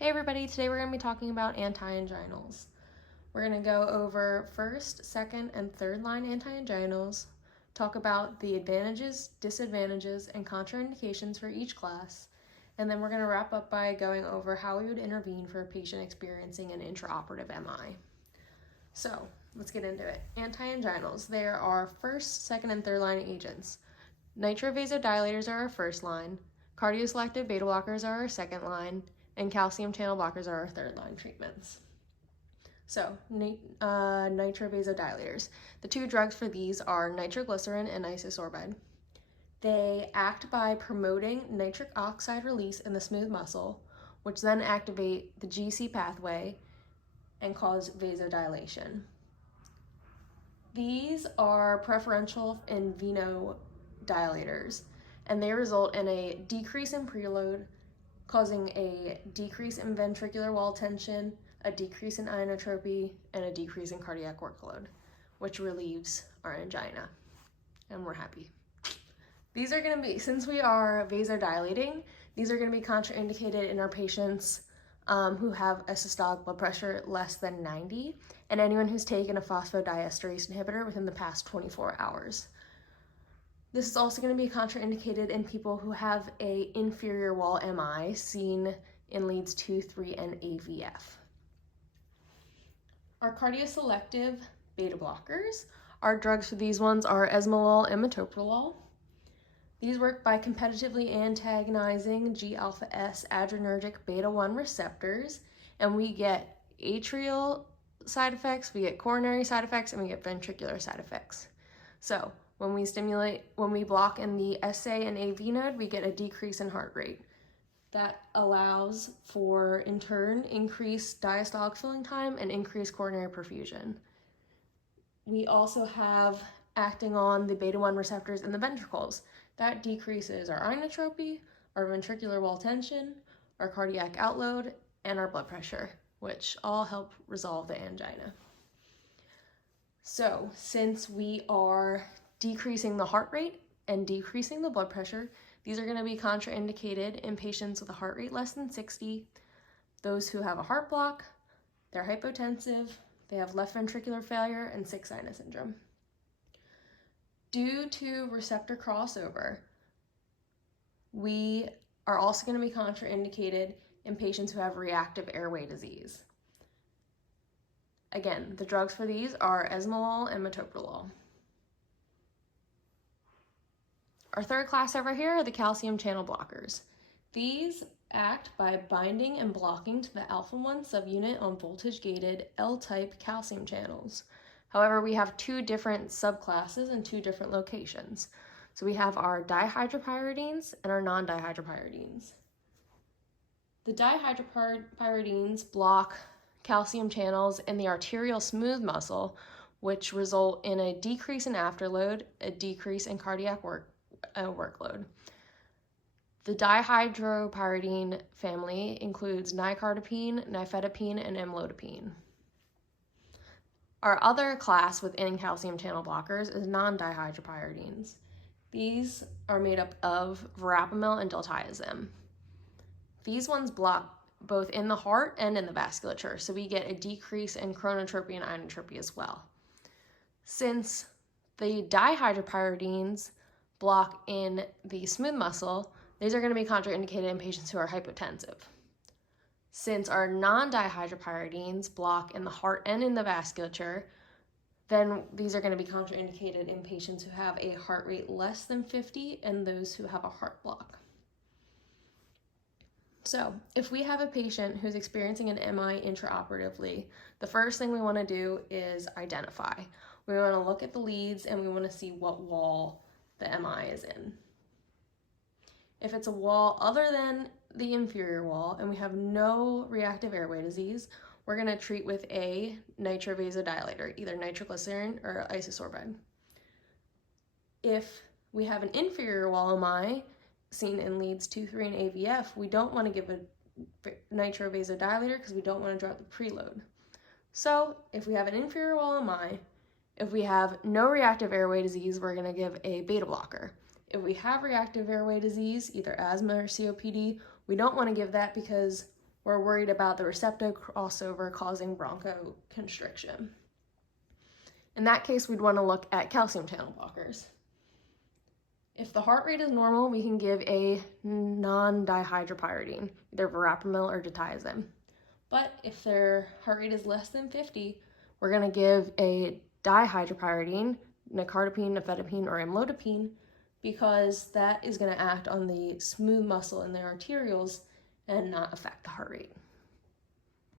Hey everybody, today we're going to be talking about antianginals. We're going to go over first, second, and third line antianginals, talk about the advantages, disadvantages, and contraindications for each class, and then we're going to wrap up by going over how we would intervene for a patient experiencing an intraoperative MI. So, let's get into it. Antianginals, there are first, second, and third line agents. Nitrovasodilators are our first line, cardioselective beta blockers are our second line, and calcium channel blockers are our third line treatments. So, nitrovasodilators. The two drugs for these are nitroglycerin and isosorbide. They act by promoting nitric oxide release in the smooth muscle, which then activate the GC pathway and cause vasodilation. These are preferential in venodilators, and they result in a decrease in preload, causing a decrease in ventricular wall tension, a decrease in inotropy, and a decrease in cardiac workload, which relieves our angina, and we're happy. These are going to be, since we are vasodilating, these are going to be contraindicated in our patients who have a systolic blood pressure less than 90, and anyone who's taken a phosphodiesterase inhibitor within the past 24 hours. This is also going to be contraindicated in people who have a inferior wall MI seen in leads 2, 3, and AVF. Our cardioselective beta blockers, our drugs for these ones are esmolol and metoprolol. These work by competitively antagonizing G-alpha-S adrenergic beta-1 receptors, and we get atrial side effects, we get coronary side effects, and we get ventricular side effects. So, when we block in the SA and AV node, we get a decrease in heart rate. That allows for, in turn, increased diastolic filling time and increased coronary perfusion. We also have acting on the beta-1 receptors in the ventricles. That decreases our inotropy, our ventricular wall tension, our cardiac outload, and our blood pressure, which all help resolve the angina. So, since we are decreasing the heart rate and decreasing the blood pressure, these are going to be contraindicated in patients with a heart rate less than 60, those who have a heart block, they're hypotensive, they have left ventricular failure, and sick sinus syndrome. Due to receptor crossover, we are also going to be contraindicated in patients who have reactive airway disease. Again, the drugs for these are esmolol and metoprolol. Our third class over here are the calcium channel blockers. These act by binding and blocking to the alpha-1 subunit on voltage-gated L-type calcium channels. However, we have two different subclasses and two different locations. So we have our dihydropyridines and our non-dihydropyridines. The dihydropyridines block calcium channels in the arterial smooth muscle, which result in a decrease in afterload, a decrease in cardiac workload. The dihydropyridine family includes nicardipine, nifedipine, and amlodipine. Our other class within calcium channel blockers is non-dihydropyridines. These are made up of verapamil and diltiazem. These ones block both in the heart and in the vasculature, so we get a decrease in chronotropy and inotropy as well. Since the dihydropyridines block in the smooth muscle, these are going to be contraindicated in patients who are hypotensive. Since our non-dihydropyridines block in the heart and in the vasculature, then these are going to be contraindicated in patients who have a heart rate less than 50 and those who have a heart block. So, if we have a patient who's experiencing an MI intraoperatively, the first thing we want to do is identify. We want to look at the leads and we want to see what wall the MI is in. If it's a wall other than the inferior wall and we have no reactive airway disease, we're going to treat with a nitrovasodilator, either nitroglycerin or isosorbide. If we have an inferior wall MI seen in leads 2, 3, and AVF, we don't want to give a nitrovasodilator because we don't want to drop the preload. So if we have an inferior wall MI, if we have no reactive airway disease, we're going to give a beta blocker. If we have reactive airway disease, either asthma or COPD, we don't want to give that because we're worried about the receptive crossover causing bronchoconstriction. In that case, we'd want to look at calcium channel blockers. If the heart rate is normal, we can give a non-dihydropyridine, either verapamil or ditiazem. But if their heart rate is less than 50, we're going to give a dihydropyridine, nicardipine, nifedipine, or amlodipine, because that is going to act on the smooth muscle in their arterioles and not affect the heart rate.